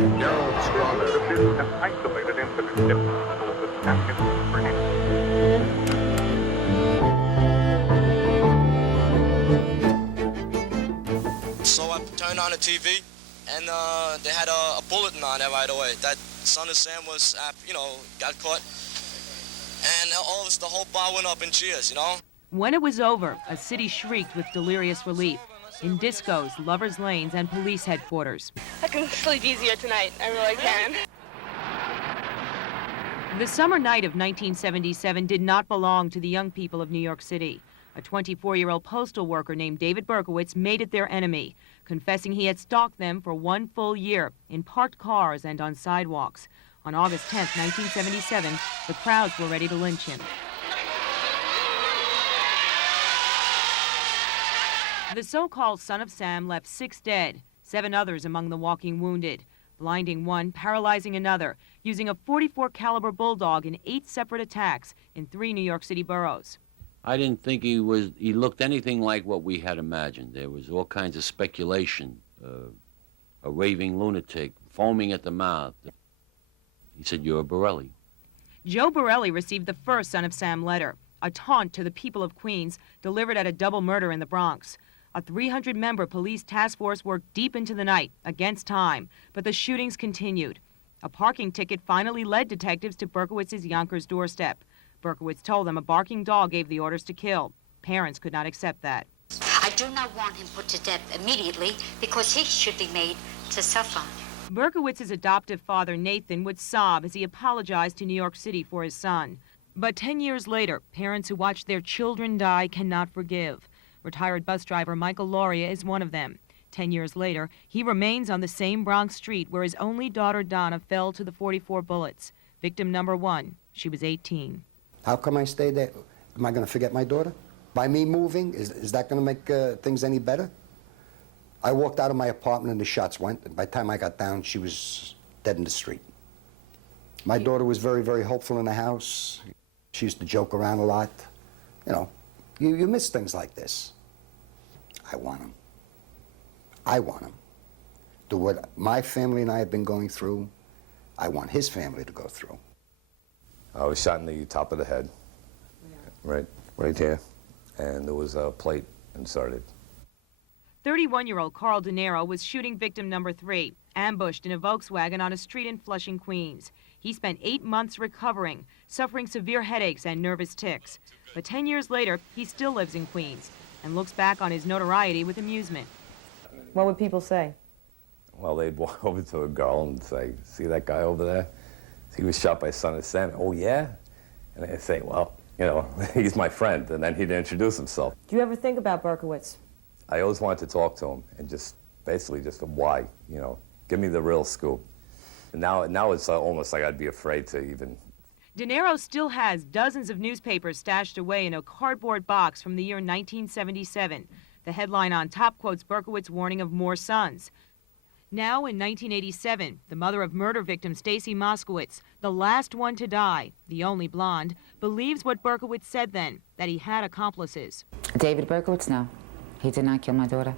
Gerald Strong could have been an isolated incident difficult with Afghan brain. So I turned on the TV, and they had a bulletin on it right away that Son of Sam was, got caught. And the whole bar went up in cheers, When it was over, a city shrieked with delirious relief. In discos, lovers' lanes, and police headquarters. I can sleep easier tonight. I really can. The summer night of 1977 did not belong to the young people of New York City. A 24-year-old postal worker named David Berkowitz made it their enemy, confessing he had stalked them for 1 full year in parked cars and on sidewalks. On August 10, 1977, the crowds were ready to lynch him. The so-called Son of Sam left 6 dead, 7 others among the walking wounded, blinding one, paralyzing another, using a .44 caliber bulldog in 8 separate attacks in 3 New York City boroughs. I didn't think he looked anything like what we had imagined. There was all kinds of speculation, a raving lunatic, foaming at the mouth. He said, "You're a Borelli." Joe Borelli received the first Son of Sam letter, a taunt to the people of Queens, delivered at a double murder in the Bronx. A 300-member police task force worked deep into the night, against time, but the shootings continued. A parking ticket finally led detectives to Berkowitz's Yonkers doorstep. Berkowitz told them a barking dog gave the orders to kill. Parents could not accept that. I do not want him put to death immediately because he should be made to suffer. Berkowitz's adoptive father, Nathan, would sob as he apologized to New York City for his son. But 10 years later, parents who watched their children die cannot forgive. Retired bus driver Michael Lauria is one of them. 10 years later, he remains on the same Bronx street where his only daughter, Donna, fell to the 44 bullets. Victim number 1, she was 18. How come I stayed there? Am I going to forget my daughter? By me moving, is that going to make things any better? I walked out of my apartment and the shots went, and by the time I got down, she was dead in the street. My daughter was very, very hopeful in the house. She used to joke around a lot. You know, you miss things like this. I want him. I want him. Do what my family and I have been going through, I want his family to go through. I was shot in the top of the head, right here, and there was a plate inserted. 31-year-old Carl De Niro was shooting victim number 3, ambushed in a Volkswagen on a street in Flushing, Queens. He spent 8 months recovering, suffering severe headaches and nervous tics. But 10 years later, he still lives in Queens and looks back on his notoriety with amusement. What would people say? Well, they'd walk over to a girl and say, "See that guy over there? He was shot by Son of Sam." "Oh, yeah?" And they'd say, "Well, you know, he's my friend." And then he'd introduce himself. Do you ever think about Berkowitz? I always wanted to talk to him and basically why, give me the real scoop. And now it's almost like I'd be afraid to even. De Niro still has dozens of newspapers stashed away in a cardboard box from the year 1977. The headline on top quotes Berkowitz's warning of more sons. Now, in 1987, the mother of murder victim Stacy Moskowitz, the last one to die, the only blonde, believes what Berkowitz said then, that he had accomplices. David Berkowitz, no. He did not kill my daughter.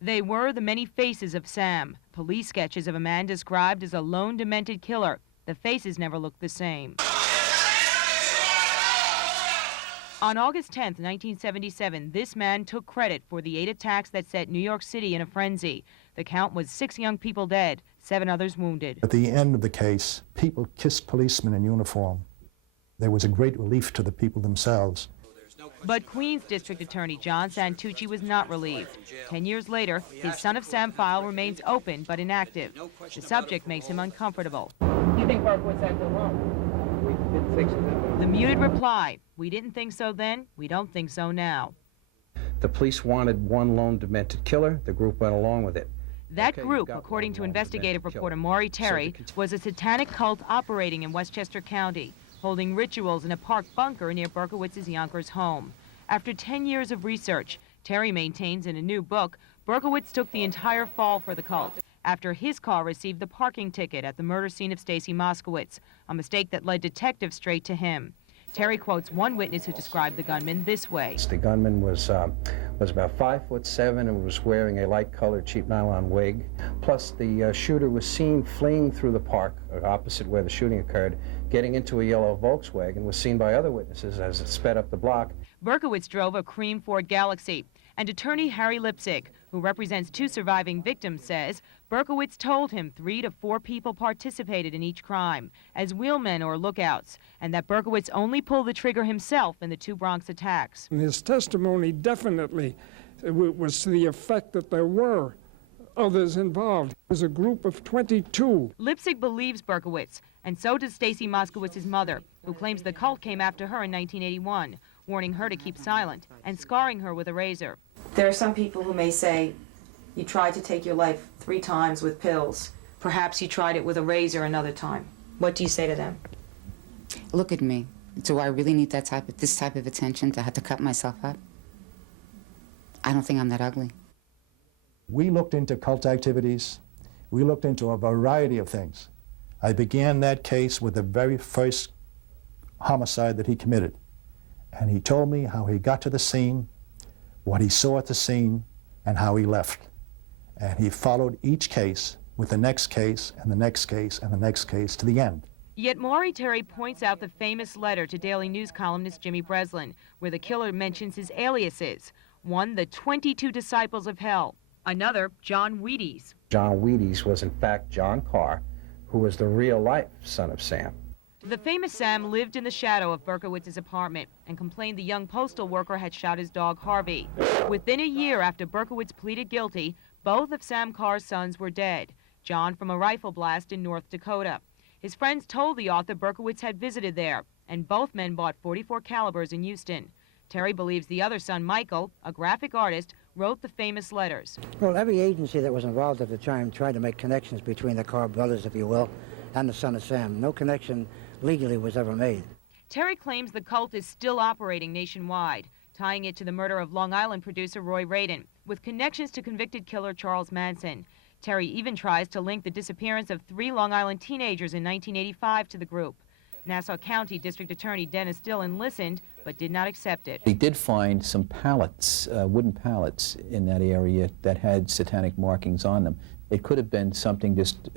They were the many faces of Sam, police sketches of a man described as a lone demented killer. The faces never looked the same. On August 10, 1977, this man took credit for the 8 attacks that set New York City in a frenzy. The count was 6 young people dead, 7 others wounded. At the end of the case, people kissed policemen in uniform. There was a great relief to the people themselves. But Queens District Attorney John Santucci was not relieved. 10 years later, his Son of Sam file remains open but inactive. The subject makes him uncomfortable. You think Berkowitz acted alone? We didn't think so. The muted reply, "We didn't think so then, we don't think so now." The police wanted one lone demented killer. The group went along with it. That group, according to investigative reporter Maury Terry, was a satanic cult operating in Westchester County, holding rituals in a park bunker near Berkowitz's Yonkers home. After 10 years of research, Terry maintains in a new book, Berkowitz took the entire fall for the cult after his car received the parking ticket at the murder scene of Stacy Moskowitz, a mistake that led detectives straight to him. Terry quotes one witness who described the gunman this way. The gunman was about 5'7" and was wearing a light-colored cheap nylon wig. Plus, the shooter was seen fleeing through the park, opposite where the shooting occurred, getting into a yellow Volkswagen, was seen by other witnesses as it sped up the block. Berkowitz drove a cream Ford Galaxy, and attorney Harry Lipzig, who represents 2 surviving victims, says Berkowitz told him 3 to 4 people participated in each crime as wheelmen or lookouts, and that Berkowitz only pulled the trigger himself in the 2 Bronx attacks. And his testimony definitely was to the effect that there were others involved. It was a group of 22. Lipzig believes Berkowitz, and so does Stacy Moskowitz's mother, who claims the cult came after her in 1981, warning her to keep silent and scarring her with a razor. There are some people who may say, you tried to take your life 3 times with pills. Perhaps you tried it with a razor another time. What do you say to them? Look at me. Do I really need this type of attention to have to cut myself up? I don't think I'm that ugly. We looked into cult activities. We looked into a variety of things. I began that case with the very first homicide that he committed. And he told me how he got to the scene, what he saw at the scene, and how he left. And he followed each case with the next case and the next case and the next case to the end. Yet Maury Terry points out the famous letter to Daily News columnist Jimmy Breslin, where the killer mentions his aliases. One, the 22 Disciples of Hell. Another, John Wheaties. John Wheaties was in fact John Carr, who was the real-life son of Sam. The famous Sam lived in the shadow of Berkowitz's apartment and complained the young postal worker had shot his dog Harvey. Within a year after Berkowitz pleaded guilty, both of Sam Carr's sons were dead, John from a rifle blast in North Dakota. His friends told the author Berkowitz had visited there, and both men bought .44 calibers in Houston. Terry believes the other son, Michael, a graphic artist, wrote the famous letters. Well, every agency that was involved at the time tried to make connections between the Carr brothers, if you will, and the son of Sam. No connection legally was ever made. Terry claims the cult is still operating nationwide, tying it to the murder of Long Island producer Roy Radin, with connections to convicted killer Charles Manson. Terry even tries to link the disappearance of 3 Long Island teenagers in 1985 to the group. Nassau County District Attorney Dennis Dillon listened, but did not accept it. They did find some pallets, wooden pallets in that area that had satanic markings on them. It could have been something just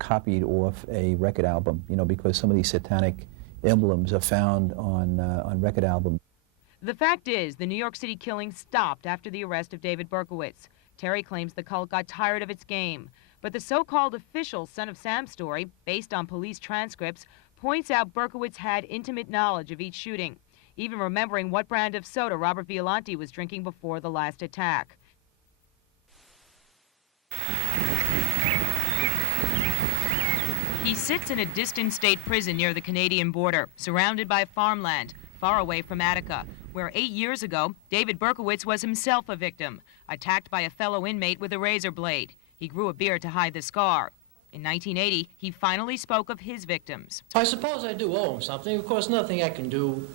copied off a record album, you know, because some of these satanic emblems are found on record albums. The fact is, the New York City killing stopped after the arrest of David Berkowitz. Terry claims the cult got tired of its game. But the so-called official Son of Sam story, based on police transcripts, points out Berkowitz had intimate knowledge of each shooting, even remembering what brand of soda Robert Violante was drinking before the last attack. He sits in a distant state prison near the Canadian border, surrounded by farmland, far away from Attica, where 8 years ago, David Berkowitz was himself a victim, attacked by a fellow inmate with a razor blade. He grew a beard to hide the scar. In 1980, he finally spoke of his victims. I suppose I do owe him something. Of course, nothing I can do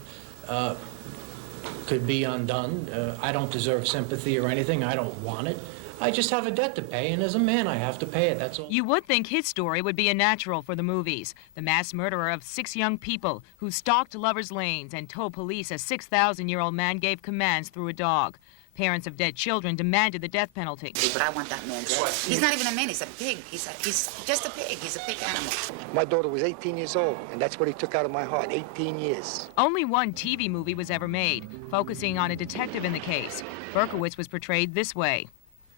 could be undone. I don't deserve sympathy or anything. I don't want it. I just have a debt to pay, and as a man, I have to pay it, that's all. You would think his story would be a natural for the movies. The mass murderer of 6 young people who stalked lovers' lanes and told police a 6,000-year-old man gave commands through a dog. Parents of dead children demanded the death penalty. But I want that man dead. He's not even a man, he's a pig. He's just a pig. He's a pig animal. My daughter was 18 years old, and that's what he took out of my heart, 18 years. Only one TV movie was ever made, focusing on a detective in the case. Berkowitz was portrayed this way.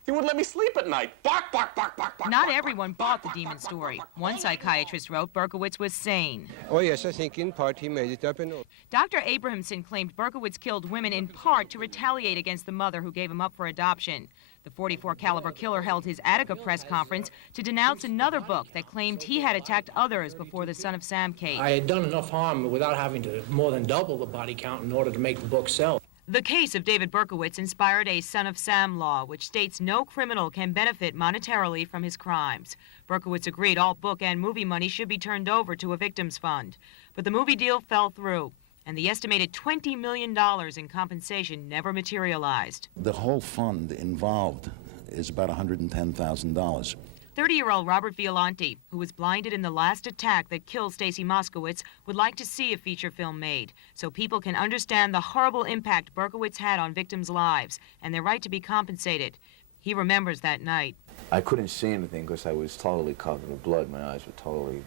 He wouldn't let me sleep at night. Bark, bark, bark, bark, bark. Not everyone bought the demon story. One psychiatrist wrote Berkowitz was sane. Oh, yes, I think in part he made it up and all. Dr. Abrahamson claimed Berkowitz killed women in part to retaliate against the mother who gave him up for adoption. The .44 caliber killer held his Attica press conference to denounce another book that claimed he had attacked others before the Son of Sam case. I had done enough harm without having to more than double the body count in order to make the book sell. The case of David Berkowitz inspired a Son of Sam law, which states no criminal can benefit monetarily from his crimes. Berkowitz agreed all book and movie money should be turned over to a victims fund. But the movie deal fell through, and the estimated $20 million in compensation never materialized. The whole fund involved is about $110,000. 30-year-old Robert Violante, who was blinded in the last attack that killed Stacy Moskowitz, would like to see a feature film made so people can understand the horrible impact Berkowitz had on victims' lives and their right to be compensated. He remembers that night. I couldn't see anything because I was totally covered with blood. My eyes were totally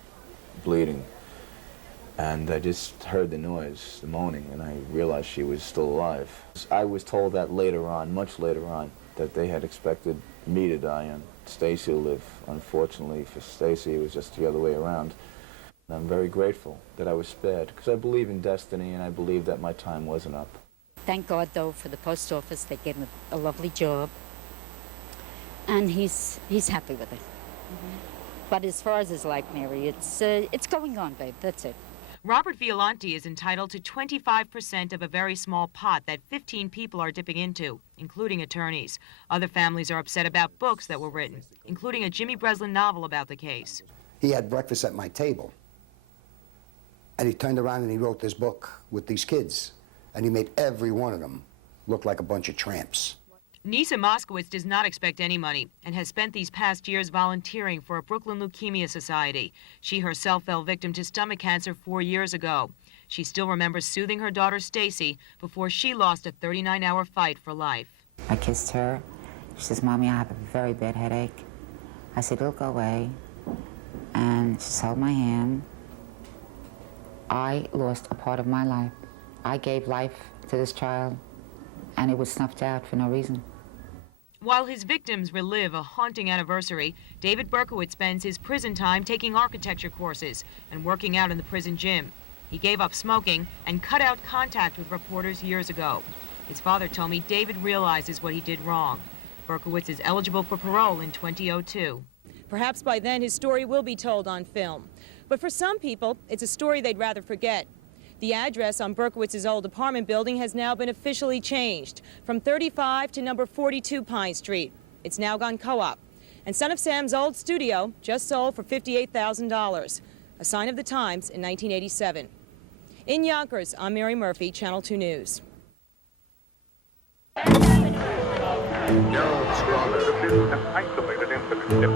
bleeding. And I just heard the noise, the moaning, and I realized she was still alive. I was told that later on, much later on, that they had expected me to die and Stacy to live. Unfortunately for Stacy, it was just the other way around. And I'm very grateful that I was spared, because I believe in destiny and I believe that my time wasn't up. Thank God, though, for the post office. They gave him a lovely job, and he's happy with it. Mm-hmm. But as far as his life, Mary, it's going on, babe. That's it. Robert Violante is entitled to 25% of a very small pot that 15 people are dipping into, including attorneys. Other families are upset about books that were written, including a Jimmy Breslin novel about the case. He had breakfast at my table, and he turned around and he wrote this book with these kids, and he made every one of them look like a bunch of tramps. Nisa Moskowitz does not expect any money and has spent these past years volunteering for a Brooklyn Leukemia Society. She herself fell victim to stomach cancer 4 years ago. She still remembers soothing her daughter Stacy before she lost a 39-hour fight for life. I kissed her. She says, Mommy, I have a very bad headache. I said, it'll go away. And she held my hand. I lost a part of my life. I gave life to this child, and it was snuffed out for no reason. While his victims relive a haunting anniversary, David Berkowitz spends his prison time taking architecture courses and working out in the prison gym. He gave up smoking and cut out contact with reporters years ago. His father told me David realizes what he did wrong. Berkowitz is eligible for parole in 2002. Perhaps by then his story will be told on film. But for some people, it's a story they'd rather forget. The address on Berkowitz's old apartment building has now been officially changed from 35 to number 42 Pine Street. It's now gone co-op. And Son of Sam's old studio just sold for $58,000, a sign of the times in 1987. In Yonkers, I'm Mary Murphy, Channel 2 News. Gerald Strong, this is an isolated incident.